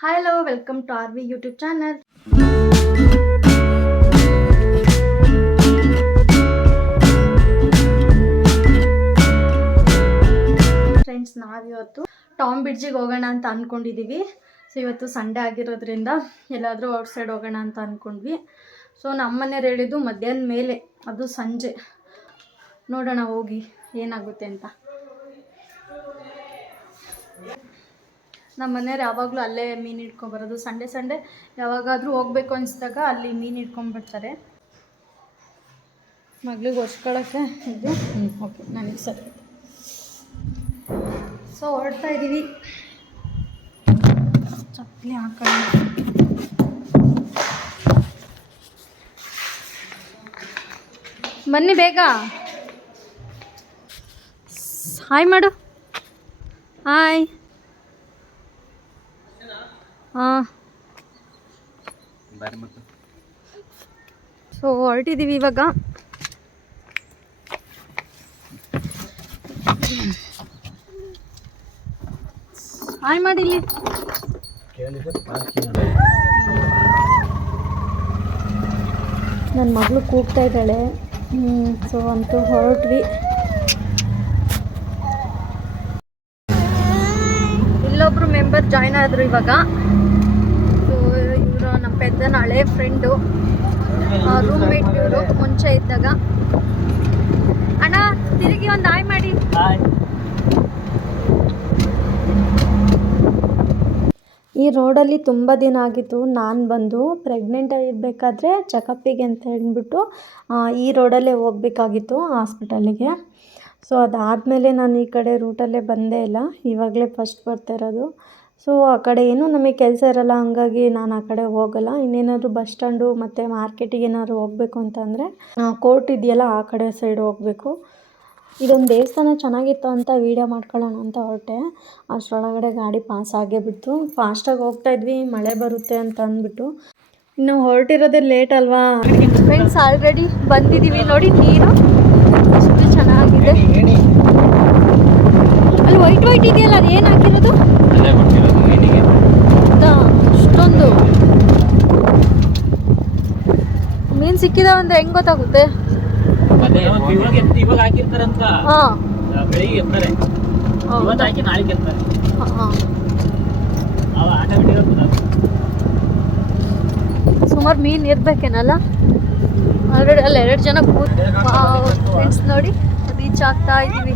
Hi, hello, welcome to RV YouTube channel. Friends, ನಾವಿವತ್ತು Tom ಬ್ರಿಡ್ಜಿಗೆ ಹೋಗೋಣ ಅಂತ ಅಂದ್ಕೊಂಡಿದ್ದೀವಿ. ಸೊ ಇವತ್ತು ಸಂಡೇ ಆಗಿರೋದ್ರಿಂದ ಎಲ್ಲಾದರೂ ಔಟ್ಸೈಡ್ ಹೋಗೋಣ ಅಂತ ಅಂದ್ಕೊಂಡ್ವಿ. ಸೊ ನಮ್ಮನೆಯವ್ರು ಹೇಳಿದ್ದು ಮಧ್ಯಾಹ್ನ ಮೇಲೆ, ಅದು ಸಂಜೆ ನೋಡೋಣ ಹೋಗಿ ಏನಾಗುತ್ತೆ ಅಂತ. ನಮ್ಮ ಮನೆಯವ್ರು ಯಾವಾಗಲೂ ಅಲ್ಲೇ ಮೀನು ಹಿಡ್ಕೊಂಬರೋದು. ಸಂಡೇ ಯಾವಾಗಾದರೂ ಹೋಗ್ಬೇಕು ಅನಿಸಿದಾಗ ಅಲ್ಲಿ ಮೀನು ಹಿಡ್ಕೊಂಡ್ಬಿಡ್ತಾರೆ. ಮಗಳಿಗೆ ಒರ್ಸ್ಕೊಳ್ಳೋಕ್ಕೆ ಇದು ಓಕೆ ನನಗೆ ಸರಿ. ಸೊ ಹೊರಡ್ತಾ ಇದ್ದೀವಿ. ಚಪ್ಪಲಿ ಹಾಕೋಣ. ಬನ್ನಿ ಬೇಗ. ಹಾಯ್ ಮಾಡು. ಹಾಯ್. ಹಾಂ, ಸೊ ಹೊರಟಿದ್ದೀವಿ ಇವಾಗ. ಹಾಯ್ ಮಾಡಿ. ಇಲ್ಲಿ ನನ್ನ ಮಗಳು ಕೂಗ್ತಾ ಇದ್ದಾಳೆ. ಸೊ ಅಂತೂ ಹೊರಟ್ವಿ. ಇಲ್ಲೊಬ್ರು ಮೆಂಬರ್ ಜಾಯ್ನ್ ಆದರು ಇವಾಗ. ಸೊ ಇವರು ನಮ್ಮ ಪೆದ್ದನ ಹಳೆ ಫ್ರೆಂಡು, ರೂಮ್ಮೇಟ್ ಇವರು ಮುಂಚೆ ಇದ್ದಾಗ. ಅಣ್ಣ ತಿರುಗಿ ಒಂದು ಹಾಯ್ ಮಾಡಿ. ಈ ರೋಡಲ್ಲಿ ತುಂಬ ದಿನ ಆಗಿತ್ತು. ನಾನು ಬಂದು ಪ್ರೆಗ್ನೆಂಟ್ ಆಗಿರಬೇಕಾದ್ರೆ ಚೆಕಪ್ಪಿಗೆ ಅಂತ ಹೇಳ್ಬಿಟ್ಟು ಈ ರೋಡಲ್ಲೇ ಹೋಗ್ಬೇಕಾಗಿತ್ತು ಹಾಸ್ಪಿಟಲ್ಲಿಗೆ. ಸೊ ಅದಾದಮೇಲೆ ನಾನು ಈ ಕಡೆ ರೂಟಲ್ಲೇ ಬಂದೇ ಇಲ್ಲ, ಇವಾಗಲೇ ಫಸ್ಟ್ ಬರ್ತಾ ಇರೋದು. ಸೊ ಆ ಕಡೆ ಏನೂ ನಮಗೆ ಕೆಲಸ ಇರೋಲ್ಲ, ಹಂಗಾಗಿ ನಾನು ಆ ಕಡೆ ಹೋಗಲ್ಲ. ಇನ್ನೇನಾದರೂ ಬಸ್ ಸ್ಟ್ಯಾಂಡು ಮತ್ತು ಮಾರ್ಕೆಟಿಗೆ ಏನಾದ್ರು ಹೋಗಬೇಕು ಅಂತಂದರೆ ಕೋರ್ಟ್ ಇದೆಯಲ್ಲ ಆ ಕಡೆ ಸೈಡ್ ಹೋಗಬೇಕು. ಇದೊಂದು ದೇವಸ್ಥಾನ ಚೆನ್ನಾಗಿತ್ತು ಅಂತ ವೀಡಿಯೋ ಮಾಡ್ಕೊಳ್ಳೋಣ ಅಂತ ಹೊರಟೆ. ಅಷ್ಟರೊಳಗಡೆ ಗಾಡಿ ಪಾಸ್ ಆಗೇ ಬಿಡ್ತು. ಫಾಸ್ಟಾಗಿ ಹೋಗ್ತಾಯಿದ್ವಿ, ಮಳೆ ಬರುತ್ತೆ ಅಂತ ಅಂದ್ಬಿಟ್ಟು. ಇನ್ನು ಹೊರಟಿರೋದೇ ಲೇಟ್ ಅಲ್ವಾ ಫ್ರೆಂಡ್ಸ್. ಆಲ್ರೆಡಿ ಬಂದಿದ್ದೀವಿ ನೋಡಿ. ನೀರು ಎಷ್ಟು ಚೆನ್ನಾಗಿದೆ. ಅಲ್ಲಿ ವೈಟ್ ಇದೆಯಲ್ಲ, ಅದು ಏನು ಹಾಕಿರೋದು? ಅಷ್ಟೊಂದು ಮೀನು ಸಿಕ್ಕಿದಾವ ಅಂದರೆ ಹೆಂಗೆ ಗೊತ್ತಾಗುತ್ತೆ? ಸುಮಾರು ಮೀನು ಇರ್ಬೇಕೇನಲ್ಲ. ಆಲ್ರೆಡಿ ಅಲ್ಲಿ 2 ಜನ ಫ್ರೆಂಡ್ಸ್ ನೋಡಿ ರೀಚ್ ಆಗ್ತಾ ಇದ್ದೀವಿ.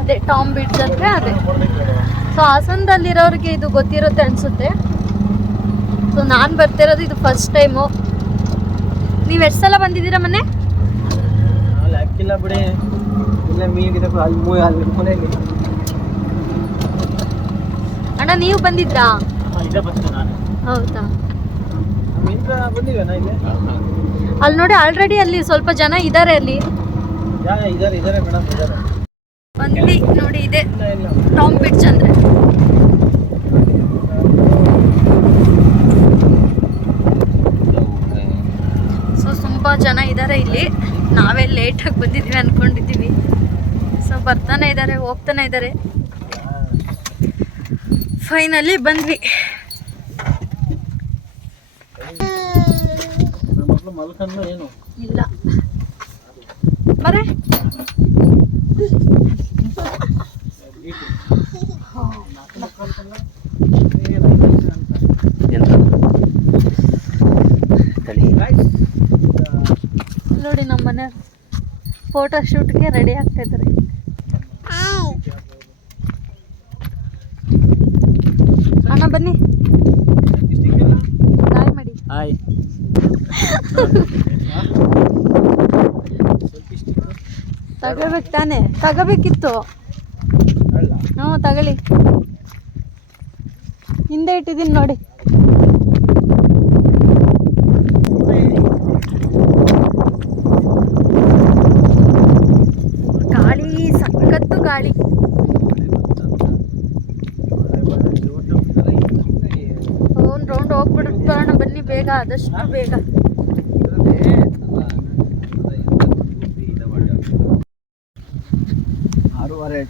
ಅದೇ ಟಾಮ್ ಬ್ರಿಡ್ಜ್ ಅಂದರೆ ಅದೇ. ಸೊ ಹಾಸನದಲ್ಲಿರೋರಿಗೆ ಇದು ಗೊತ್ತಿರುತ್ತೆ ಅನಿಸುತ್ತೆ. ಸೊ ನಾನು ಬರ್ತಿರೋದು ಇದು ಫಸ್ಟ್ ಟೈಮು. ನೀವು ಎಷ್ಟು ಸಲ ಬಂದಿದ್ದೀರಾ ಮೊನ್ನೆ? ಅಣ್ಣ ನೀವು ಬಂದಿದ್ರಾ? ಹೌದಾ? ಅಲ್ಲಿ ನೋಡಿ ಆಲ್ರೆಡಿ ಅಲ್ಲಿ ಸ್ವಲ್ಪ ಜನ ಇದ್ದಾರೆ. ಅಲ್ಲಿ ಬಂದ್ವಿ ನೋಡಿ. ಇದೆ ಟಾಮ್ ಬ್ರಿಡ್ಜ್ ಅಂದರೆ. ತುಂಬ ಜನ ಇದ್ದಾರೆ ಇಲ್ಲಿ. ನಾವೇ ಲೇಟಾಗಿ ಬಂದಿದ್ದೀವಿ ಅಂದ್ಕೊಂಡಿದ್ದೀವಿ. ಸೊ ಬರ್ತಾನೆ ಇದ್ದಾರೆ, ಹೋಗ್ತಾನೆ ಇದ್ದಾರೆ. ಫೈನಲಿ ಬಂದ್ವಿ. ಇಲ್ಲ ಬರೇ ನೋಡಿ. ನಮ್ಮ ಮನೆಯವ್ರು ಫೋಟೋ ಶೂಟ್ಗೆ ರೆಡಿ ಆಗ್ತಾ ಇದ್ದಾರೆ. ಅಣ್ಣ ಬನ್ನಿ, ಹಾಯ್ ಮಾಡಿ. ಹಾಯ್. ತಗೋಬೇಕು ತಾನೆ? ತಗೋಬೇಕಿತ್ತು. ಹ್ಞೂ ತಗೊಳ್ಳಿ. ಹಿಂದೆ ಇಟ್ಟಿದ್ದೀನಿ ನೋಡಿ. ಗಾಳಿ ಸಖತ್ತು ಗಾಳಿ. ಒಂದು ರೌಂಡ್ ಹೋಗ್ಬಿಡೋಣ ಬನ್ನಿ ಬೇಗ, ಆದಷ್ಟು ಬೇಗ.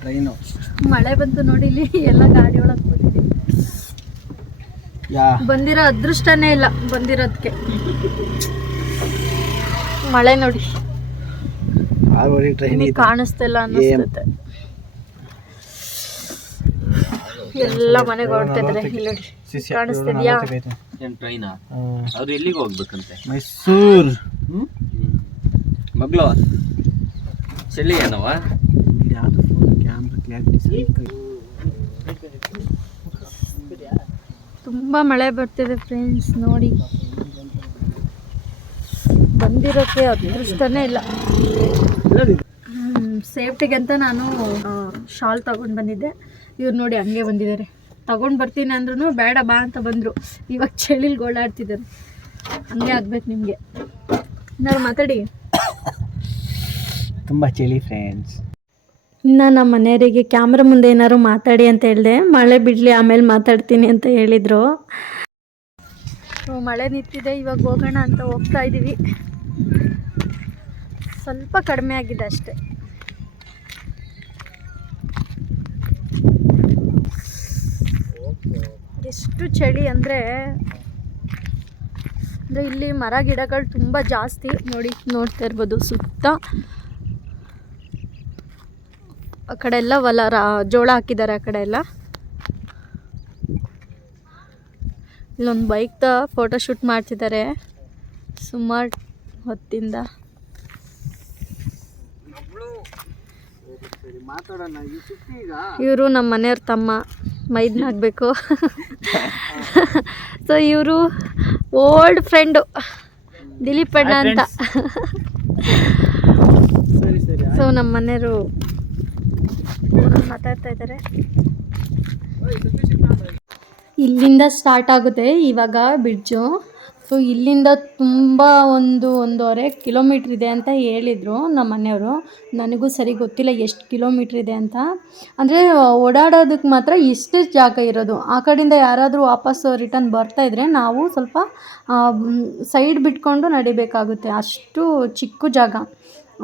ಟ್ರೈನು ಮಳೆ ಬಂತು ನೋಡಿ. ಇಲ್ಲಿ ಎಲ್ಲ ಗಾಡಿ ಒಳಗೆ ಬಂದಿದ್ದೀವಿ. ಬಂದಿರೋ ಅದೃಷ್ಟನೇ ಇಲ್ಲ ಬಂದಿರೋದಕ್ಕೆ. ಮಳೆ ನೋಡಿ ಕಾಣಿಸ್ತಿಲ್ಲ ಅನ್ನಿಸ್ತೈತೆ. ಎಲ್ಲ ಮನೆಗೆ ಹೊರಡ್ತಿದ್ರೆ ಇಲ್ಲಿ ನೋಡಿ ಕಾಣಿಸ್ತಿದ್ಯಾ? ಟ್ರೈನಾ? ಅವ್ರು ಎಲ್ಲಿಗೆ ಹೋಗ್ಬೇಕಂತೆ? ಮೈಸೂರು. ಮಗಳು ಚಳಿ ಏನವ? ತುಂಬ ಮಳೆ ಬರ್ತಿದೆ ಫ್ರೆಂಡ್ಸ್ ನೋಡಿ. ಬಂದಿರೋಕ್ಕೆ ಅದೃಷ್ಟನೇ ಇಲ್ಲ. ಸೇಫ್ಟಿಗೆ ಅಂತ ನಾನು ಶಾಲ್ ತಗೊಂಡು ಬಂದಿದ್ದೆ. ಇವ್ರು ನೋಡಿ ಹಂಗೆ ಬಂದಿದ್ದಾರೆ. ತಗೊಂಡು ಬರ್ತೀನಿ ಅಂದ್ರೂ ಬೇಡ ಬಾ ಅಂತ ಬಂದರು. ಇವಾಗ ಚಳಿಲಿ ಗೋಳಾಡ್ತಿದ್ದಾರೆ. ಹಂಗೆ ಆಗ್ಬೇಕು ನಿಮಗೆ. ಏನಾದ್ರು ಮಾತಾಡಿ. ತುಂಬ ಚಳಿ ಫ್ರೆಂಡ್ಸ್. ಇನ್ನು ನಮ್ಮ ಮನೆಯವರಿಗೆ ಕ್ಯಾಮ್ರಾ ಮುಂದೆ ಏನಾದ್ರು ಮಾತಾಡಿ ಅಂತ ಹೇಳಿದೆ. ಮಳೆ ಬಿಡಲಿ ಆಮೇಲೆ ಮಾತಾಡ್ತೀನಿ ಅಂತ ಹೇಳಿದರು. ಮಳೆ ನಿಂತಿದೆ, ಇವಾಗ ಹೋಗೋಣ ಅಂತ ಹೋಗ್ತಾ ಇದ್ದೀವಿ. ಸ್ವಲ್ಪ ಕಡಿಮೆ ಆಗಿದೆ ಅಷ್ಟೆ. ಎಷ್ಟು ಚಳಿ ಅಂದರೆ ಇಲ್ಲಿ ಮರ ಗಿಡಗಳು ತುಂಬ ಜಾಸ್ತಿ ನೋಡ್ತಾ ಇರ್ಬೋದು. ಸುತ್ತ ಆ ಕಡೆ ಎಲ್ಲ ಜೋಳ ಹಾಕಿದ್ದಾರೆ. ಆ ಕಡೆ ಎಲ್ಲ ಇಲ್ಲೊಂದು ಬೈಕ್ದ ಫೋಟೋ ಶೂಟ್ ಮಾಡ್ತಿದ್ದಾರೆ ಸುಮಾರು ಹೊತ್ತಿಂದ. ಇವರು ನಮ್ಮ ಮನೆಯವ್ರ ತಮ್ಮ, ಮೈದ್ನಾಗಬೇಕು. ಸೊ ಇವರು ಓಲ್ಡ್ ಫ್ರೆಂಡು ದಿಲೀಪ್ ಅಣ್ಣ ಅಂತ. ಸೊ ನಮ್ಮ ಮನೆಯವರು ಮಾತಾಡ್ತಾ ಇದ್ದಾರೆ. ಇಲ್ಲಿಂದ ಸ್ಟಾರ್ಟ್ ಆಗುತ್ತೆ ಇವಾಗ ಬ್ರಿಡ್ಜು. ಸೊ ಇಲ್ಲಿಂದ ತುಂಬ ಒಂದೂವರೆ ಕಿಲೋಮೀಟ್ರ್ ಇದೆ ಅಂತ ಹೇಳಿದರು ನಮ್ಮ ಮನೆಯವರು. ನನಗೂ ಸರಿ ಗೊತ್ತಿಲ್ಲ ಎಷ್ಟು ಕಿಲೋಮೀಟ್ರ್ ಇದೆ ಅಂತ. ಅಂದರೆ ಓಡಾಡೋದಕ್ಕೆ ಮಾತ್ರ ಇಷ್ಟು ಜಾಗ ಇರೋದು. ಆ ಕಡೆಯಿಂದ ಯಾರಾದರೂ ವಾಪಸ್ಸು ರಿಟರ್ನ್ ಬರ್ತಾಯಿದ್ರೆ ನಾವು ಸ್ವಲ್ಪ ಸೈಡ್ ಬಿಟ್ಕೊಂಡು ನಡಿಬೇಕಾಗುತ್ತೆ. ಅಷ್ಟು ಚಿಕ್ಕ ಜಾಗ.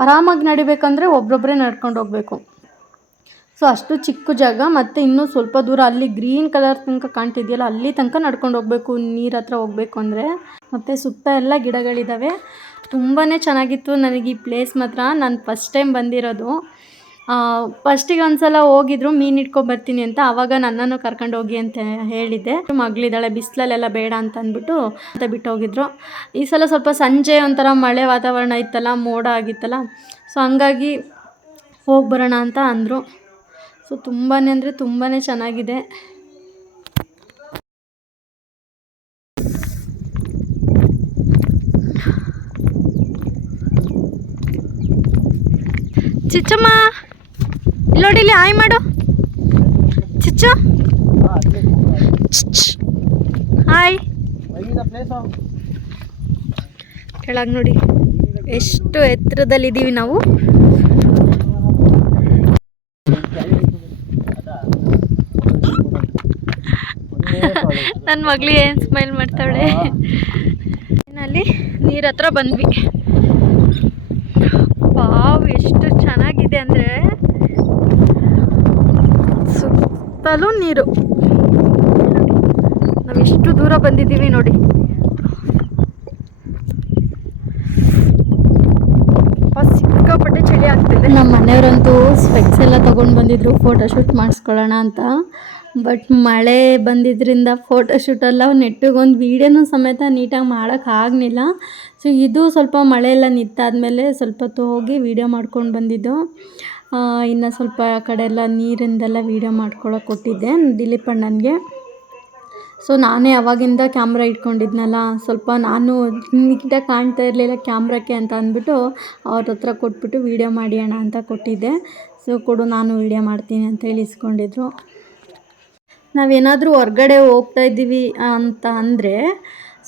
ಆರಾಮಾಗಿ ನಡಿಬೇಕಂದ್ರೆ ಒಬ್ಬೊಬ್ಬರೇ ನಡ್ಕೊಂಡು ಹೋಗಬೇಕು. ಸೊ ಅಷ್ಟು ಚಿಕ್ಕ ಜಾಗ. ಮತ್ತು ಇನ್ನೂ ಸ್ವಲ್ಪ ದೂರ ಅಲ್ಲಿ ಗ್ರೀನ್ ಕಲರ್ ತನಕ ಕಾಣ್ತಿದೆಯಲ್ಲ, ಅಲ್ಲಿ ತನಕ ನಡ್ಕೊಂಡು ಹೋಗಬೇಕು ನೀರು ಹತ್ರ ಹೋಗಬೇಕು ಅಂದರೆ. ಮತ್ತು ಸುತ್ತ ಎಲ್ಲ ಗಿಡಗಳಿದ್ದಾವೆ. ತುಂಬಾ ಚೆನ್ನಾಗಿತ್ತು ನನಗೆ ಈ ಪ್ಲೇಸ್ ಮಾತ್ರ. ನಾನು ಫಸ್ಟ್ ಟೈಮ್ ಬಂದಿರೋದು. ಫಸ್ಟಿಗೆ ಒಂದ್ಸಲ ಹೋಗಿದ್ರು ಮೀನು ಇಟ್ಕೊಂಬರ್ತೀನಿ ಅಂತ. ಆವಾಗ ನನ್ನನ್ನು ಕರ್ಕೊಂಡು ಹೋಗಿ ಅಂತ ಹೇಳಿದ್ದೆ. ಮಗಳಿದ್ದಾಳೆ ಬಿಸಿಲಲ್ಲೆಲ್ಲ ಬೇಡ ಅಂತ ಅಂದ್ಬಿಟ್ಟು ಬಿಟ್ಟು ಹೋಗಿದ್ರು. ಈ ಸಲ ಸ್ವಲ್ಪ ಸಂಜೆ ಒಂಥರ ಮಳೆ ವಾತಾವರಣ ಇತ್ತಲ್ಲ, ಮೋಡ ಆಗಿತ್ತಲ್ಲ. ಸೊ ಹಂಗಾಗಿ ಹೋಗಿ ಬರೋಣ ಅಂತ ಅಂದರು. ಸೊ ತುಂಬಾ ಅಂದರೆ ತುಂಬಾ ಚೆನ್ನಾಗಿದೆ. ಚಿಚ್ಚಮ್ಮ ಇಲ್ಲೋಡಿಲಿ ಹಾಯ್ ಮಾಡು ಚಿಚ್ಚು. ಹಾಯ್. ಕೆಳಗೆ ನೋಡಿ ಎಷ್ಟು ಎತ್ತರದಲ್ಲಿದ್ದೀವಿ ನಾವು. ನನ್ನ ಮಗಳು ಏನು ಸ್ಮೈಲ್ ಮಾಡ್ತಾಳೆ. ಅಲ್ಲಿ ನೀರ ಹತ್ರ ಬಂದ್ವಿ. ವಾವ್ ಎಷ್ಟು ಚೆನ್ನಾಗಿದೆ ಅಂದರೆ ಸುತ್ತಲೂ ನೀರು. ನಾವು ಎಷ್ಟು ದೂರ ಬಂದಿದ್ದೀವಿ ನೋಡಿ. ಸಿಕ್ಕಾಪಟ್ಟೆ ಚಳಿ ಆಗ್ತಿದೆ. ನಮ್ಮ ಮನೆಯವರಂತೂ ಸ್ಪೆಕ್ಸ್ ಎಲ್ಲ ತೊಗೊಂಡು ಬಂದಿದ್ರು ಫೋಟೋಶೂಟ್ ಮಾಡಿಸ್ಕೊಳ್ಳೋಣ ಅಂತ. ಬಟ್ ಮಳೆ ಬಂದಿದ್ದರಿಂದ ಫೋಟೋಶೂಟೆಲ್ಲ ನೆಟ್ಟಿಗೊಂದು ವೀಡಿಯೋನೂ ಸಮೇತ ನೀಟಾಗಿ ಮಾಡೋಕ್ಕಾಗಲಿಲ್ಲ. ಸೊ ಇದು ಸ್ವಲ್ಪ ಮಳೆ ಎಲ್ಲ ನಿಂತಾದ್ಮೇಲೆ ಸ್ವಲ್ಪ ಹೊತ್ತು ಹೋಗಿ ವೀಡಿಯೋ ಮಾಡ್ಕೊಂಡು ಬಂದಿದ್ದು. ಇನ್ನು ಸ್ವಲ್ಪ ಆ ಕಡೆ ಎಲ್ಲ ನೀರಿಂದೆಲ್ಲ ವೀಡಿಯೋ ಮಾಡ್ಕೊಳ್ಳೋಕೆ ಕೊಟ್ಟಿದ್ದೆ ದಿಲೀಪ್ ಅಣ್ಣನಿಗೆ. ಸೊ ನಾನೇ ಅವಾಗಿಂದ ಕ್ಯಾಮ್ರಾ ಇಟ್ಕೊಂಡಿದ್ನಲ್ಲ, ಸ್ವಲ್ಪ ನಾನು ನೀಟಾಗಿ ಕಾಣ್ತಾ ಇರಲಿಲ್ಲ ಕ್ಯಾಮ್ರಾಕ್ಕೆ ಅಂತ ಅಂದ್ಬಿಟ್ಟು ಅವ್ರ ಹತ್ರ ಕೊಟ್ಬಿಟ್ಟು ವೀಡಿಯೋ ಮಾಡಿ ಅಣ್ಣ ಅಂತ ಕೊಟ್ಟಿದ್ದೆ. ಸೊ ಕೊಡು ನಾನು ವೀಡಿಯೋ ಮಾಡ್ತೀನಿ ಅಂತ ಹೇಳಿ ಇಸ್ಕೊಂಡಿದ್ರು. ನಾವೇನಾದರೂ ಹೊರ್ಗಡೆ ಹೋಗ್ತಾ ಇದ್ದೀವಿ ಅಂತ ಅಂದರೆ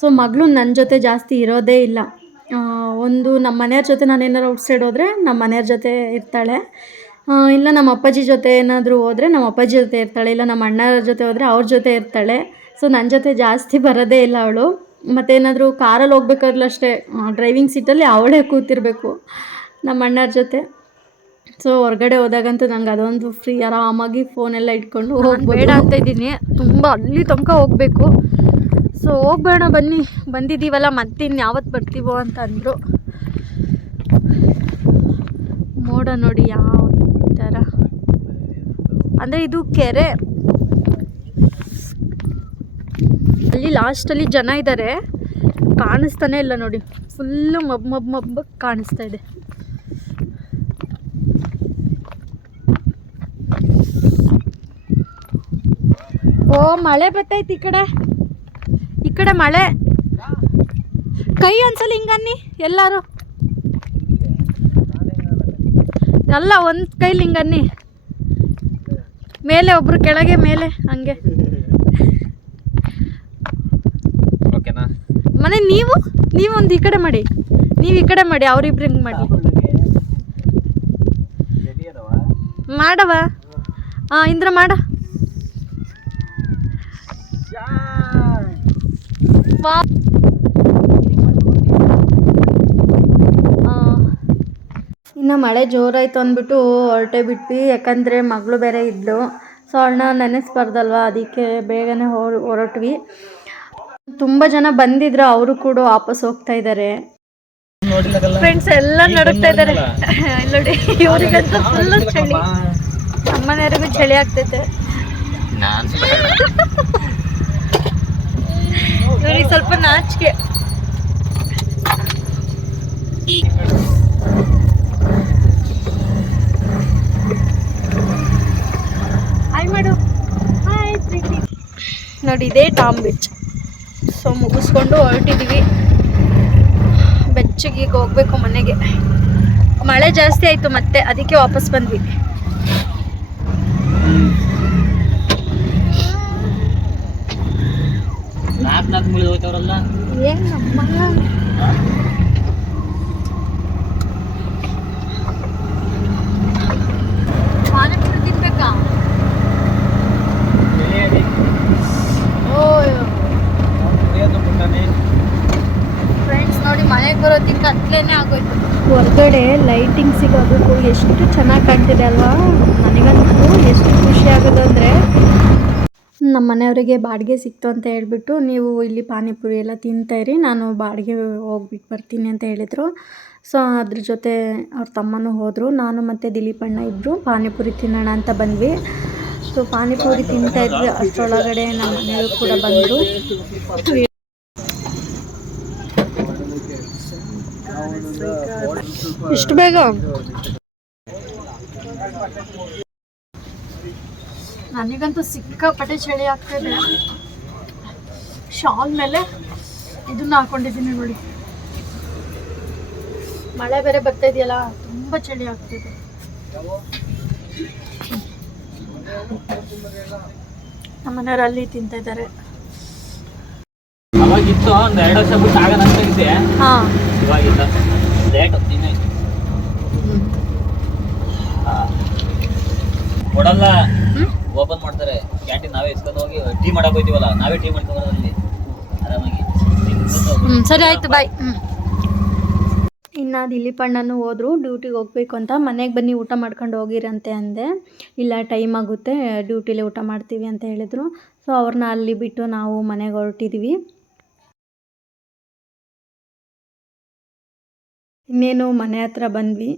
ಸೊ ಮಗಳು ನನ್ನ ಜೊತೆ ಜಾಸ್ತಿ ಇರೋದೇ ಇಲ್ಲ. ಒಂದು ನಮ್ಮ ಮನೆಯವ್ರ ಜೊತೆ ನಾನು ಏನಾರು ಔಟ್ಸೈಡ್ ಹೋದರೆ ನಮ್ಮ ಮನೆಯವ್ರ ಜೊತೆ ಇರ್ತಾಳೆ, ಇಲ್ಲ ನಮ್ಮ ಅಪ್ಪಾಜಿ ಜೊತೆ ಏನಾದರೂ ಹೋದರೆ ನಮ್ಮ ಅಪ್ಪಾಜಿ ಜೊತೆ ಇರ್ತಾಳೆ, ಇಲ್ಲ ನಮ್ಮ ಅಣ್ಣರ ಜೊತೆ ಹೋದರೆ ಅವ್ರ ಜೊತೆ ಇರ್ತಾಳೆ. ಸೊ ನನ್ನ ಜೊತೆ ಜಾಸ್ತಿ ಬರೋದೇ ಇಲ್ಲ ಅವಳು. ಮತ್ತೇನಾದರೂ ಕಾರಲ್ಲಿ ಹೋಗ್ಬೇಕಾದ್ರೂ ಅಷ್ಟೇ ಡ್ರೈವಿಂಗ್ ಸೀಟಲ್ಲಿ ಅವಳೇ ಕೂತಿರಬೇಕು ನಮ್ಮ ಅಣ್ಣರ ಜೊತೆ. ಸೊ ಹೊರಗಡೆ ಹೋದಾಗಂತೂ ನಂಗೆ ಅದೊಂದು ಫ್ರೀ, ಆರಾಮಾಗಿ ಫೋನೆಲ್ಲ ಇಟ್ಕೊಂಡು ಹೋಗ್ಬೇಡ ಅಂತ ಇದ್ದೀನಿ. ತುಂಬ ಅಲ್ಲಿ ತನಕ ಹೋಗಬೇಕು. ಸೊ ಹೋಗ್ಬೇಡ ಬನ್ನಿ, ಬಂದಿದ್ದೀವಲ್ಲ ಮತ್ತೆ ಇನ್ಯಾವತ್ತು ಬರ್ತೀವೋ ಅಂತ ಅಂದರು. ಮೋಡ ನೋಡಿ ಯಾವ ಥರ ಅಂದರೆ ಇದು ಕೆರೆ. ಅಲ್ಲಿ ಲಾಸ್ಟಲ್ಲಿ ಜನ ಇದ್ದಾರೆ, ಕಾಣಿಸ್ತಾನೆ ಇಲ್ಲ ನೋಡಿ, ಫುಲ್ಲು ಮಬ್ಬ ಕಾಣಿಸ್ತಾ ಇದೆ. ಓ ಮಳೆ ಬರ್ತೈತಿ ಈ ಕಡೆ ಮಳೆ. ಕೈ ಒಂದ್ಸಲ ಹಿಂಗನ್ನಿ ಎಲ್ಲರೂ, ಅಲ್ಲ ಒಂದು ಕೈಲಿ ಹಿಂಗನ್ನಿ, ಮೇಲೆ ಒಬ್ರು ಕೆಳಗೆ ಮೇಲೆ ಹಂಗೆ. ಓಕೆನಾ? ಮನೆ ನೀವು ಒಂದು ಈ ಕಡೆ ಮಾಡಿ, ನೀವು ಈ ಕಡೆ ಮಾಡಿ, ಅವ್ರಿಬ್ರು ಹಿಂಗೆ ಮಾಡಿ ಮಾಡವ. ಇಂದ್ರ ಮಾಡ. ಇನ್ನು ಮಳೆ ಜೋರಾಯಿತು ಅಂದ್ಬಿಟ್ಟು ಹೊರಟೇ ಬಿಟ್ವಿ, ಯಾಕಂದರೆ ಮಗಳು ಬೇರೆ ಇದ್ಲು. ಸೊ ಅಣ್ಣ ನೆನೆಸ್ಬಾರ್ದಲ್ವ, ಅದಕ್ಕೆ ಬೇಗನೆ ಹೊರಟ್ವಿ. ತುಂಬ ಜನ ಬಂದಿದ್ರು, ಅವರು ಕೂಡ ವಾಪಸ್ ಹೋಗ್ತಾ ಇದ್ದಾರೆ. ಫ್ರೆಂಡ್ಸ್ ಎಲ್ಲ ನಡುಕ್ತಾ ಇದ್ದಾರೆ ನೋಡಿ. ಇವ್ರಿಗಂತೂ ಫುಲ್ಲು ಚಳಿ, ನಮ್ಮನೆಯವ್ರಿಗೂ ಚಳಿ ಆಗ್ತೈತೆ. ಇವ್ರಿಗೆ ಸ್ವಲ್ಪ ನಾಚಿಕೆ. ಹಾಯ್ ಮಾಡು. ಹಾಯ್ ಪ್ರೀತಿ. ನೋಡಿ ಇದೇ ಟಾಮ್ ಬೀಚ್. ಸೊ ಮುಗಿಸ್ಕೊಂಡು ಹೊರಟಿದ್ದೀವಿ, ಬೆಚ್ಚಗೆ ಈಗ ಹೋಗ್ಬೇಕು ಮನೆಗೆ. ಮಳೆ ಜಾಸ್ತಿ ಆಯಿತು ಮತ್ತೆ, ಅದಕ್ಕೆ ವಾಪಸ್ ಬಂದ್ವಿ. ಏನ್ ನಮ್ಮ ಪಾನಿಪುರಿ ತಿನ್ಬೇಕಾ? ಫ್ರೆಂಡ್ಸ್ ನೋಡಿ, ಮನೆಗೆ ಬರೋದಕ್ಕೆ ಹತ್ತಲೇನೆ ಆಗೋಯ್ತು. ಹೊರಗಡೆ ಲೈಟಿಂಗ್ ಸಿಗೋದಕ್ಕೂ ಎಷ್ಟು ಚೆನ್ನಾಗಿ ಕಾಣ್ತಿದೆ ಅಲ್ವಾ. ನನಗಂತೂ ಎಷ್ಟು ಖುಷಿ ಆಗೋದು ಅಂದರೆ, ನಮ್ಮ ಮನೆಯವರಿಗೆ ಬಾಡಿಗೆ ಸಿಕ್ತು ಅಂತ ಹೇಳಿಬಿಟ್ಟು, ನೀವು ಇಲ್ಲಿ ಪಾನಿಪುರಿ ಎಲ್ಲ ತಿಂತಾಯಿರಿ, ನಾನು ಬಾಡಿಗೆ ಹೋಗ್ಬಿಟ್ಟು ಬರ್ತೀನಿ ಅಂತ ಹೇಳಿದರು. ಸೊ ಅದ್ರ ಜೊತೆ ಅವ್ರ ತಮ್ಮನೂ ಹೋದರು. ನಾನು ಮತ್ತು ದಿಲೀಪಣ್ಣ ಇಬ್ಬರು ಪಾನಿಪುರಿ ತಿನ್ನೋಣ ಅಂತ ಬಂದ್ವಿ. ಸೊ ಪಾನಿಪುರಿ ತಿಂತಾಯಿದ್ವಿ, ಅಷ್ಟರೊಳಗಡೆ ನಮ್ಮ ಮನೆಯವರು ಕೂಡ ಬಂದರು. ಇಷ್ಟು ಬೇಗ? ನನಗಂತೂ ಸಿಕ್ಕಾಪಟ್ಟೆ ಚಳಿ ಆಗ್ತಾಯಿದೆ. ಶಾಲ್ ಮೇಲೆ ಇದನ್ನ ಹಾಕೊಂಡಿದ್ದೀನಿ ನೋಡಿ. ಮಳೆ ಬೇರೆ ಬರ್ತಾ ಇದೆಯಲ್ಲ, ತುಂಬ ಚಳಿ ಆಗ್ತಿದೆ. ನಮ್ಮ ಮನೆಯವರು ಅಲ್ಲಿ ತಿಂತಾ ಇದ್ದಾರೆ. ಅವಾಗಿತ್ತು ಒಂದು 2 ವರ್ಷ ಬಿಟ್ಟು ಆಗ ನಂತಿದ್ದೆ. ಹಾಂ, ಇವಾಗಿಲ್ಲ, ಲೇಟ್ ಕೊಡಲ್ಲ, ಓಪನ್ ಮಾಡ್ತಾರೆ ಕ್ಯಾಂಟೀನ್. ನಾವೇ ಇಸ್ಕೊಂಡು ಹೋಗಿ ಟೀ ಮಾಡಕ್ ಹೋಗ್ತೀವಲ್ಲ, ನಾವೇ ಟೀ ಮಾಡ್ತೀವಲ್ಲ ಅಲ್ಲಿ ಆರಾಮಾಗಿ. ಸರಿ ಆಯ್ತು, ಬಾಯ್. ಇನ್ನು ದಿಲೀಪಣ್ಣನೂ ಹೋದರು ಡ್ಯೂಟಿಗೆ ಹೋಗ್ಬೇಕು ಅಂತ. ಮನೆಗೆ ಬನ್ನಿ ಊಟ ಮಾಡ್ಕೊಂಡು ಹೋಗಿರಂತೆ ಅಂದೆ. ಇಲ್ಲ ಟೈಮ್ ಆಗುತ್ತೆ, ಡ್ಯೂಟಿಲೇ ಊಟ ಮಾಡ್ತೀವಿ ಅಂತ ಹೇಳಿದರು. ಸೊ ಅವ್ರನ್ನ ಅಲ್ಲಿ ಬಿಟ್ಟು ನಾವು ಮನೆಗೆ ಹೊರಟಿದ್ವಿ. ಇನ್ನೇನು ಮನೆ ಹತ್ರ ಬಂದ್ವಿ.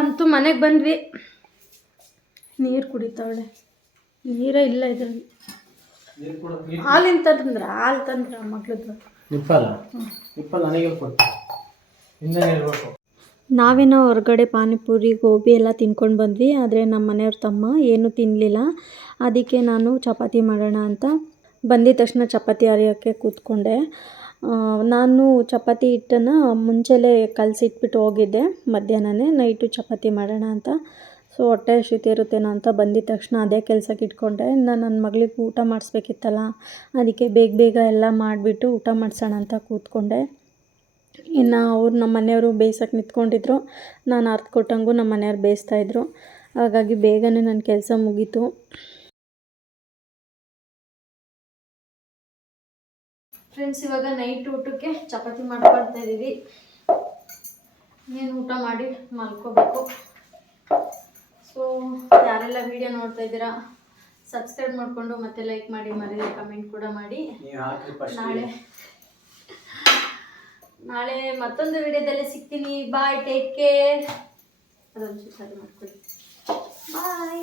ಅಂತೂ ಮನೆಗೆ ಬಂದ್ವಿ. ನೀರು ಕುಡಿತಾವಳೆ, ನೀರೇ ಇಲ್ಲ ಇದರಲ್ಲಿ. ಹಾಲು ತಂದ್ರೆ ಮಗಳದ್ದು ನಾವೇನೋ ಹೊರಗಡೆ ಪಾನಿಪುರಿ ಗೋಬಿ ಎಲ್ಲ ತಿನ್ಕೊಂಡು ಬಂದ್ವಿ. ಆದರೆ ನಮ್ಮ ಮನೆಯವ್ರ ತಮ್ಮ ಏನೂ ತಿನ್ನಲಿಲ್ಲ. ಅದಕ್ಕೆ ನಾನು ಚಪಾತಿ ಮಾಡೋಣ ಅಂತ ಬಂದಿದ ತಕ್ಷಣ ಚಪಾತಿ ಅರಿಯೋಕ್ಕೆ ಕೂತ್ಕೊಂಡೆ. ನಾನು ಚಪಾತಿ ಹಿಟ್ಟನ್ನು ಮುಂಚೆಲೇ ಕಲಸಿಟ್ಬಿಟ್ಟು ಹೋಗಿದ್ದೆ, ಮಧ್ಯಾಹ್ನನೇ ನೈಟು ಚಪಾತಿ ಮಾಡೋಣ ಅಂತ. ಸೊ ಹೊಟ್ಟೆ ಹಸಿತಿರುತ್ತೇನೋ ಅಂತ ಬಂದಿದ ತಕ್ಷಣ ಅದೇ ಕೆಲಸಕ್ಕೆ ಇಟ್ಕೊಂಡೆ. ಇನ್ನು ನನ್ನ ಮಗಳಿಗೆ ಊಟ ಮಾಡಿಸ್ಬೇಕಿತ್ತಲ್ಲ, ಅದಕ್ಕೆ ಬೇಗ ಎಲ್ಲ ಮಾಡಿಬಿಟ್ಟು ಊಟ ಮಾಡಿಸೋಣ ಅಂತ ಕೂತ್ಕೊಂಡೆ. ಇನ್ನು ಅವ್ರು ನಮ್ಮ ಮನೆಯವರು ಬೇಯಿಸೋಕೆ ನಿಂತ್ಕೊಂಡಿದ್ರು. ನಾನು ಅರ್ಥ ಕೊಟ್ಟಂಗೂ ನಮ್ಮ ಮನೆಯವ್ರು ಬೇಯಿಸ್ತಾಯಿದ್ರು. ಹಾಗಾಗಿ ಬೇಗನೆ ನನ್ನ ಕೆಲಸ ಮುಗೀತು. ಫ್ರೆಂಡ್ಸ್ ಇವಾಗ ನೈಟ್ ಊಟಕ್ಕೆ ಚಪಾತಿ ಮಾಡ್ಕೊಳ್ತಾ ಇದ್ದೀವಿ. ಇನ್ನೇನು ಊಟ ಮಾಡಿ ಮಲ್ಕೋಬೇಕು. ಸೊ ಯಾರೆಲ್ಲ ವಿಡಿಯೋ ನೋಡ್ತಾ ಇದ್ದೀರಾ ಸಬ್ಸ್ಕ್ರೈಬ್ ಮಾಡಿಕೊಂಡು ಮತ್ತೆ ಲೈಕ್ ಮಾಡಿ, ಮರೀದೆ ಕಮೆಂಟ್ ಕೂಡ ಮಾಡಿ. ನಾಳೆ ಮತ್ತೊಂದು ವಿಡಿಯೋದಲ್ಲಿ ಸಿಗ್ತೀನಿ. ಬಾಯ್, ಟೇಕ್ ಕೇರ್. ಅದೊಂದು ಸರಿ ಮಾಡ್ಕೊಳ್ಳಿ. ಬಾಯ್.